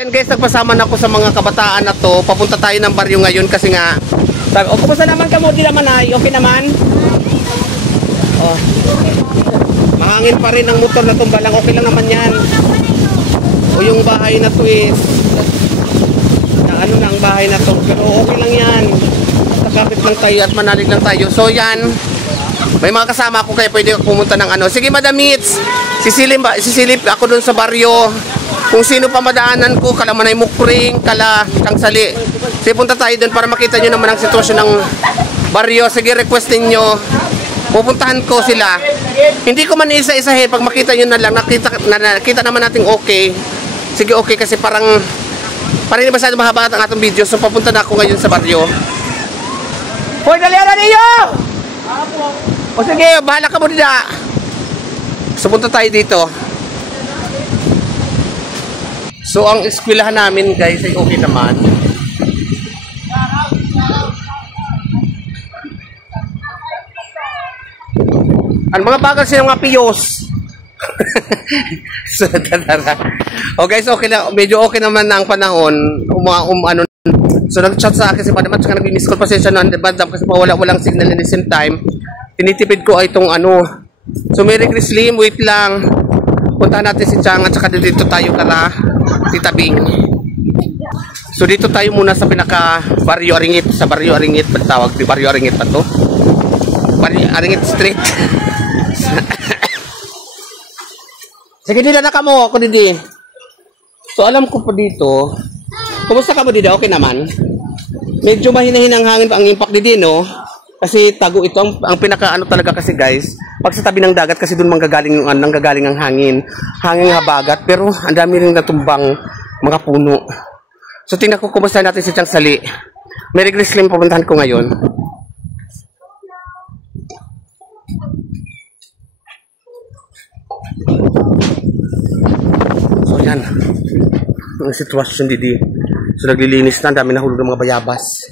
Ayan guys, nagpasama na ako sa mga kabataan na to. Papunta tayo ng baryo ngayon kasi nga sabi, kumusta naman ka mo? Di naman ay, okay naman? Oh. Mahangin pa rin ang motor na tumbalang, okay lang naman yan. O yung bahay na to is ano na ang bahay na to, pero okay lang yan. Nakapit lang tayo at manalig lang tayo. So yan, may mga kasama ako kaya pwede ako pumunta ng ano. Sige Madam Mitz, sisilip ako dun sa baryo. Kung sino pa madaanan ko, kala Manay Mukring, kala Kangsali. Sige, punta tayo dun para makita nyo naman ang sitwasyon ng baryo. Sige, requestin nyo. Pupuntahan ko sila. Hindi ko man isa-isahin. Pag makita nyo na lang, nakita naman natin okay. Sige, okay, kasi parang hindi masyado mahaba ang atong video. So, papunta na ako ngayon sa baryo. Hoy, dalihan niyo! O sige, bahala ka mo dida. So, punta tayo dito. So, ang eskwelahan namin, guys, ay okay naman. Ang mga bagal sila mga piyos. So, oh guys, okay na, medyo okay naman na ang panahon. Ano. So, nag-chat sa akin si Madam at saka nag-miss call pa siya ng Madam kasi walang signal in the same time. Tinitipid ko ay itong ano. So, Merry Christmas, wait lang. Puntahan natin si Chang at saka dito tayo kala Tita Bing. So dito tayo muna sa pinaka Baryo Aringit. Sa Baryo Aringit pa tawag. Baryo Aringit pa to. Baryo Aringit Street. Sige nila na kamo. Ako didi. So alam ko pa dito. Kumusta ka mo didi? Okay naman. Medyo mahina-hinang hangin pa ang impact didi no. Kasi tago ito ang pinaka ano talaga kasi guys, pag sa tabi ng dagat kasi doon nanggagaling ang hangin habagat, pero ang dami ring natumbang mga puno. So tingnan ko kumusta natin si Chang Sali. Merry Christmas, pupuntahan ko ngayon. So yan ang sitwasyon didi. So naglilinis na, ang dami nahulog ng mga bayabas.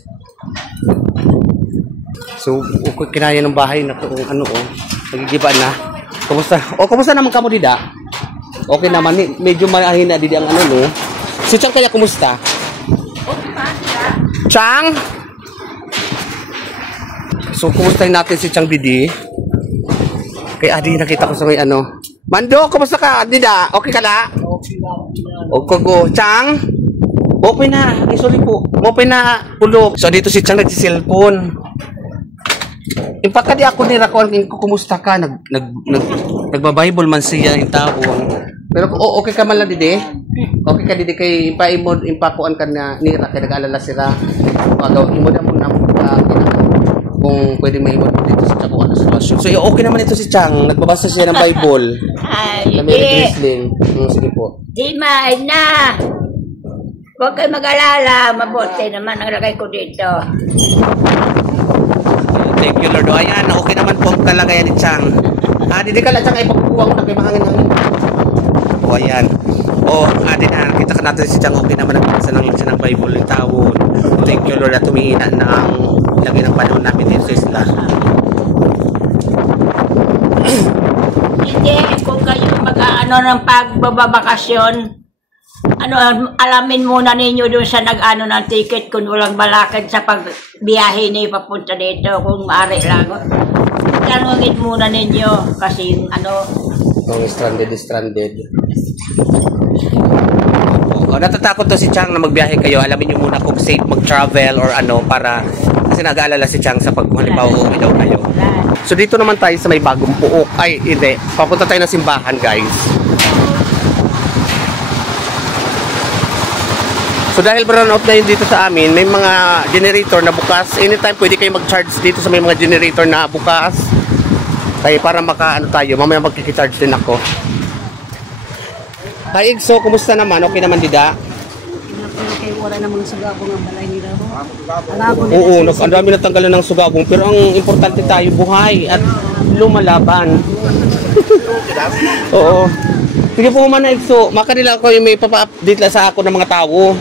So, kinaya ng bahay na kung ano nagigiba na. Kumusta naman ka mo dida? Okay naman, medyo mahina didi ang ano no. Si Chang kaya kumusta? Chang? So, kumustahin natin si Chang didi. Kay Adi nakita ko sa may ano. Mando, kumusta ka dida? Okay ka na? Okay go. Chang? Okay na. Sorry po. Okay na. Pulok. So, dito si Chang nagsiselfone. Impaka di ako ni Rakon kumusta ka nagba-Bible man siya yung taon. Pero okay ka man lang didi. Okay ka didi kay impakuan ka na ni Rakon nag-alala sila. Pagaw imo na mo na kung pwede may imod dito sa Chang ano sitwasyon. So okay naman ito si Chang, nagbabasa siya ng Bible. Ay, sige po. Di man na. Huwag kayo mag-alala, mabuti naman ang lagay ko dito. Thank you Lord. O ayan, okay naman po ang kalagayan ni Chang. Didi ka lang Chang ay pagkukuha ko na kay mahangin-hangin. O ayan. O adi na, kita ka natin si Chang okay naman nagbasa lang siya ng Bible ng tawon. Thank you Lord at tumingin na ang lagay ng panahon namin dito sa isla. Hindi, kung kayo mag-ano ng pagbabakasyon, alamin muna ninyo doon sa nag-ano ng ticket kung walang balakad sa pagbiyahe niyo papunta dito kung maaari lang. Tanungin muna ninyo kasi kung stranded. Natatakot to si Chang na magbiyahe kayo. Alamin niyo muna kung safe mag-travel or para kasi nag-aalala si Chang sa halimbawa uuwi daw kayo. So dito naman tayo sa may bagong puok. Ay, hindi. Papunta tayo ng simbahan, guys. So dahil brown out na yun dito sa amin, may mga generator na bukas. Anytime pwede kayo mag-charge dito sa may mga generator na bukas. Kaya para tayo, mamaya magkikicharge din ako. Hi Igso, kumusta naman? Okay naman dida? Wala namang sugabong ang balay nila. Oo, ang dami natanggalan ng sugabong. Pero ang importante tayo, buhay at lumalaban. Oo. Sige po man na Igso, makanila ko yung may papa-update lang sa ako ng mga tao.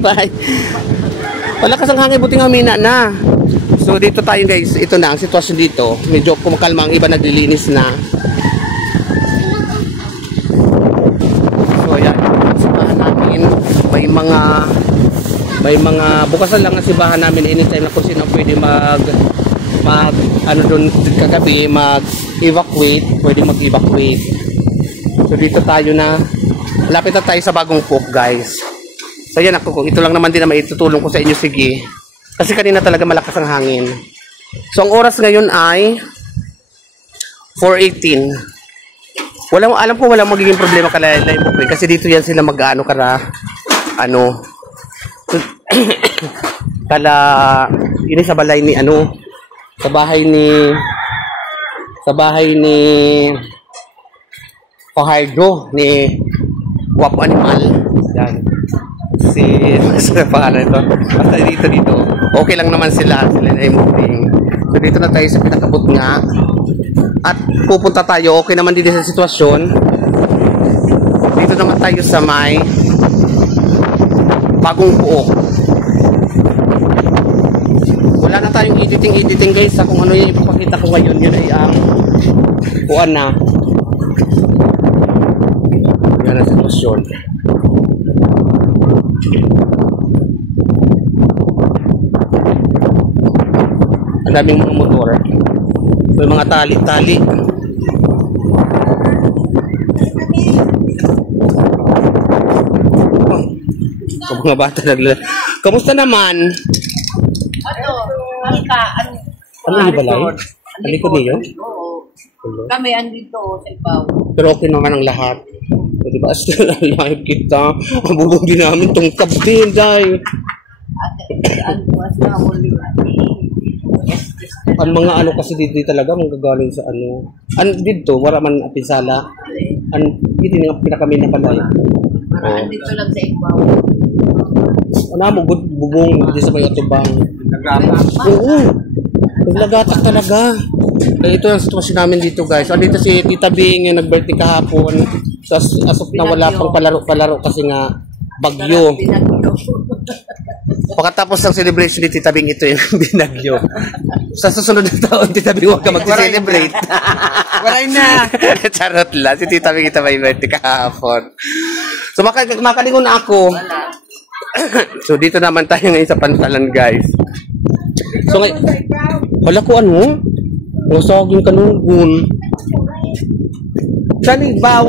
Bye. Wala kasang hangin, buting humina na. So dito tayo guys, ito na ang sitwasyon dito. Medyo kumakalma, ang iba naglilinis na. So yan, mga bukasan lang ang simbahan namin anytime na kung sino pwede mag ano doon kagabi mag-evacuate, pwede mag-evacuate. So dito tayo na, malapit na tayo sa bagong Pook, guys. So yan ako, ito lang naman din na maitutulong ko sa inyo, sige. Kasi kanina talaga malakas ang hangin. So ang oras ngayon ay 4:18. Alam ko walang magiging problema kala Live Oak kasi dito yan sila mag-ano kala ini sa balay ni sa bahay ni Fajardo ni Wapo Animal. Yan. Sa pangalan ito. Basta dito. Okay lang naman sila ay moving. So dito na tayo sa pinakabot nga. At pupunta tayo, okay naman dito sa sitwasyon. Dito naman tayo sa may bagong Pook. Wala na tayong editing guys. Kung ano yung ipapakita ko ngayon, yun ay ang kuan na. Yan ang sitwasyon. Ang daming mga motor. May mga tali-tali. Oh, mga bata naglalaro. Kamusta naman? Ano yung balay? Ang likod niyo? Oo. Kami andito sa ibaw. Pero okay naman ang lahat. O diba? Live kita. Ang bubong din namin tungkab din, dahil. Ang mga kasi dito talaga manggagaling sa dito wala man apisala dito nga pinakami na balay Dito lang sa ibaw. mo bubong dito sa may atubang oo naglagatak talaga. Ito ang sitwasyon namin dito, guys. Dito si Tita Bing yung nag-birthday kahapon. So, asok na wala pang palaro kasi nga bagyo. Pagkatapos ng celebration ni Tita Bing, ito yung binagyo. Sa susunod na taon, Tita Bing, huwag ka mag-celebrate. Walay na. Charot lang. Si Tita Bing, ito may birthday kahapon. So, makalingon na ako. So, dito naman tayo ngayon sa Pantalan, guys. So, wala ko nasaging kanugun. Saan ibaw?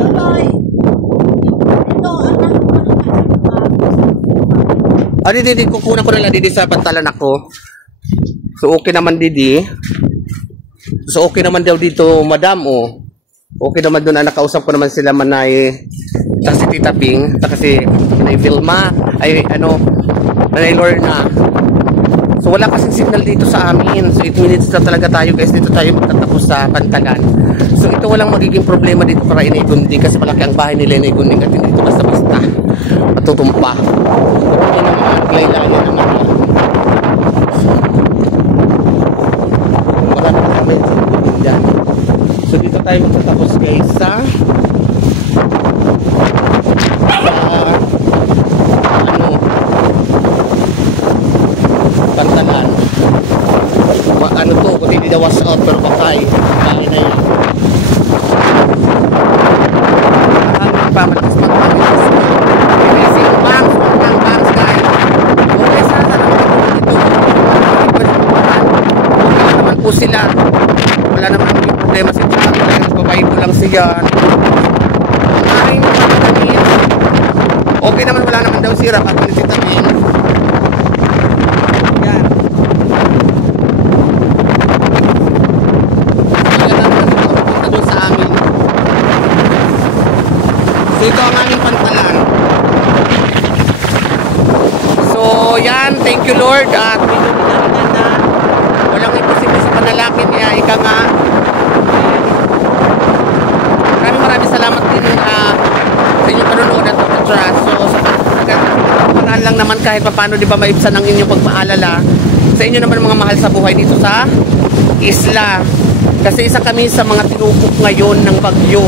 Didi, kukunan ko na lang didi sa Pantalan ako. So, okay naman didi. So, okay naman daw dito, madam, Okay naman doon, nakausap ko naman sila Manay, si Tita Bing, kasi Manay Vilma, Manay Lorna. So, wala kasing signal dito sa amin. So, 8 minutes na talaga tayo, guys. Dito tayo magtatapos sa Pantalan. So, ito walang magiging problema dito para Inay-Gunding kasi malaki ang bahay nila Inay-Gunding at hindi ito basta-basta matutumpa. Ito naman, laylayan naman. Marami na kami dyan. So, dito tayo magtatapos, guys, sa Pantalan. Kung hindi na was out pero bakay kain na yun. Malakas mag-hangin sa snow. Racing bangs, guys. Okay, sana naman ito. Okay naman po sila. Wala naman ang problema si Charles. Babae ko lang siya. Okay naman, wala naman daw sira. Kapag si Tabing. Ito ang aming Pantalan. So, yan. Thank you, Lord. At pinuninahan na walang imposible sa panalangin. Kaya ika nga. Maraming salamat din sa inyong panunood at pag-trust. So, sa paraan lang naman kahit paano, di ba, maibsan ang inyong pagpaalala sa inyo naman mga mahal sa buhay dito sa isla. Kasi isa kami sa mga tinupok ngayon ng bagyo.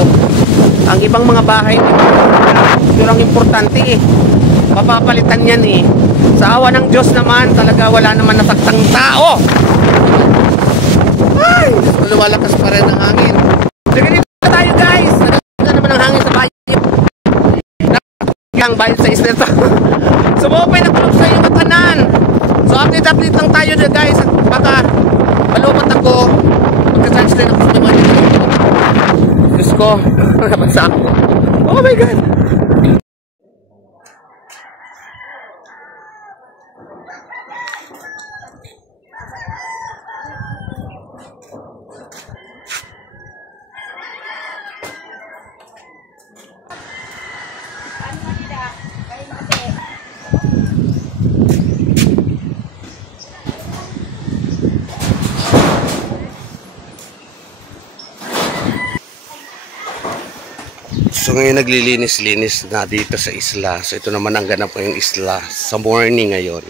Ang ibang mga bahay, yun ang importante mapapalitan yan Sa awa ng Diyos naman, talaga wala naman nasaktang tao. Ay, lumalakas pa rin ang hangin. Sige, dito tayo, guys. Naganda naman ang hangin sa bayan. Ang bayan sa isla ito. So ma-open na kulog sa yung katanan. So update lang tayo na guys. At baka malumat ako. Magka-charge din ako sa mga dito. Diyos ko. Nabasa ako. Oh my God. So ngayon naglilinis-linis na dito sa isla. So ito naman ang ganap ngayong isla sa morning ngayon.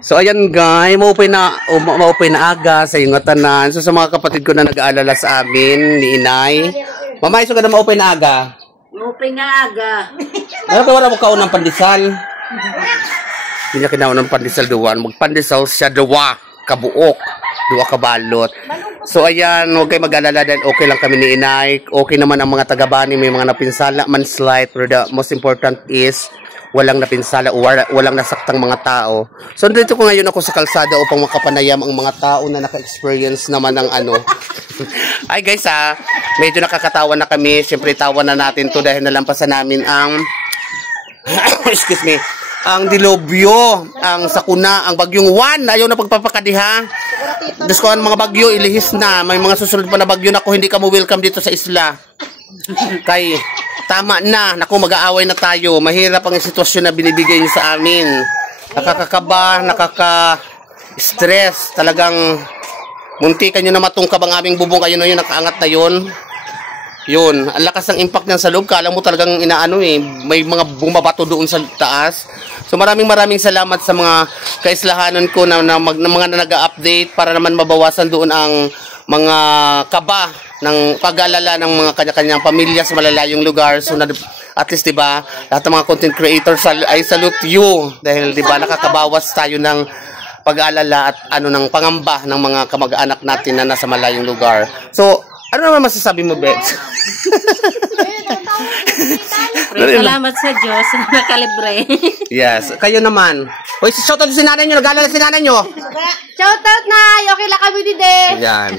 So ayan guys, ma-open na aga sa yung tanan. So sa mga kapatid ko na nag-aalala sa amin ni Inay. Mamay, so ka na ma-open na aga. Open nga aga. Ano ka wala mo kaunang pandesal? Hindi niya kinaunang pandesal duwan. Magpandesal siya duwa, kabuok, duwa kabalot. So ayan, huwag kayo mag-alala dahil okay lang kami ni Inay. Okay naman ang mga taga-bani, may mga napinsala man slight. Pero the most important is walang napinsala o walang nasaktang mga tao. So dito ko ngayon ako sa kalsada upang makapanayam ang mga tao na naka-experience naman ng ano. Ay guys medyo nakakatawa na kami. Siyempre tawa na natin to dahil nalampasan namin ang excuse me, ang dilubyo, ang sakuna, ang bagyong Juan. Ayaw na pagpapakadiha. Diyos ko, ang mga bagyo ilihis na. May mga susunod pa na bagyo na ako hindi ka mo welcome dito sa isla. Kay tama na, naku mag-aaway na tayo. Mahirap ang sitwasyon na binibigay niyo sa amin. Nakakakaba, nakaka-stress. Talagang muntikan nyo na matungkab ang aming bubong. Ayun na yun, nakaangat na yun. Yun, ang lakas ng impact niyan sa loob. Kala mo talagang inaano may mga bumabato doon sa taas. So maraming salamat sa mga kaislahanan ko na mga nag-update para naman mabawasan doon ang mga kaba ng pag-alala ng mga kanya-kanyang pamilya sa malalayong lugar. So at least diba, lahat ng mga content creators I salute you dahil diba nakakabawas tayo ng pag-alala at ng pangamba ng mga kamag-anak natin na nasa malayong lugar. So ano naman masasabi mo, Beth? Salamat sa Diyos na nakalibre. Yes. Kayo naman. Uy, shoutout si nanay nyo. Nag-alala si nanay nyo. Shoutout na! Okay lang kami dide. Yan.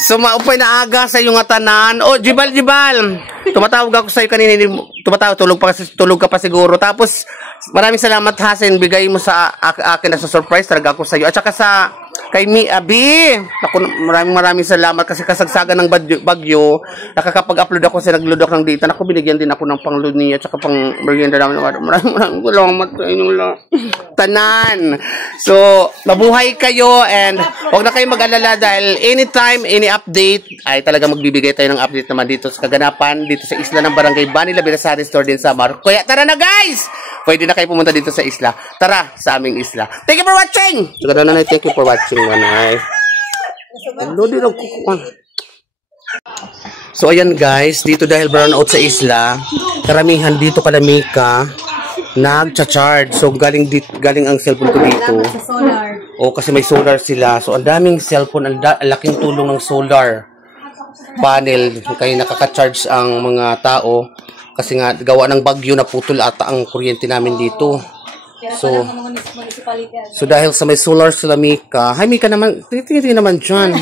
So, maupay na aga sa iyong atanan. Oh, Jibal. Tumatawag ako sa iyo kanina. Tulog ka pa siguro. Tapos, maraming salamat, Hasen. Bigay mo sa akin na sa surprise. Talaga ako sa iyo. At saka kay Mi Abi. Maraming salamat kasi kasagsagan ng bagyo. Nakakapag-upload ako sa nag-load ako ng data. Ako binigyan din ako ng pang-load niya at saka pang-merienda namin. Maraming salamat sa inyong tanan. So, mabuhay kayo and huwag na kayo mag-alala dahil anytime, any update ay talaga magbibigay tayo ng update naman dito sa kaganapan, dito sa isla ng Barangay Bani Labilasari Store din sa Samar. Kaya tara na guys! Pwede na kayo pumunta dito sa isla. Tara sa aming isla. Thank you for watching! Thank you for watching. So ayan guys, dito dahil brownout sa isla, karamihan dito kalamika nagcha-charge. So galing ang cellphone ko dito. O kasi may solar sila. So ang daming cellphone, ang laking tulong ng solar panel kaya nakaka-charge ang mga tao kasi nga gawa ng bagyo na putol ata ang kuryente namin dito. So dahil sa may solar sila Mika, hi Mika naman, tingin naman dyan.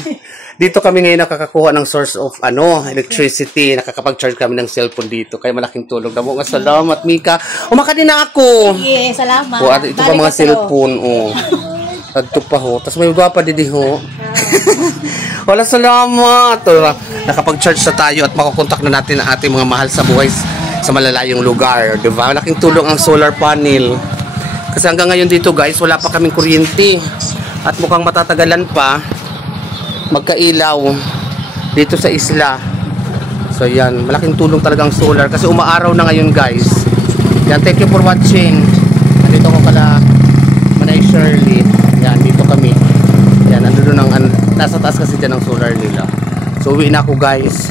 Dito kami ngayon nakakakuha ng source of electricity, nakakapag-charge kami ng cellphone dito, kaya malaking tulong. Damo nga salamat Mika. Umaka din na ako. Yeah, salamat. O, ito pa mga cellphone, Ito pa ho. Tapos may gwapa didi ho. Wala salamat. Nakapag-charge na tayo at makukontak na natin ang ating mga mahal sa buhay sa malalayong lugar. Diba? Malaking tulong ang solar panel. Kasi hanggang ngayon dito guys, wala pa kaming kuryente. At mukhang matatagalan pa magkailaw dito sa isla. So yan, malaking tulong talagang solar. Kasi umaaraw na ngayon guys. Yan, thank you for watching. Nandito ko pala Manay Shirley. Yan, dito kami. Yan, nandun ang nasa taas kasi dyan ang solar nila. So uwi na ako guys.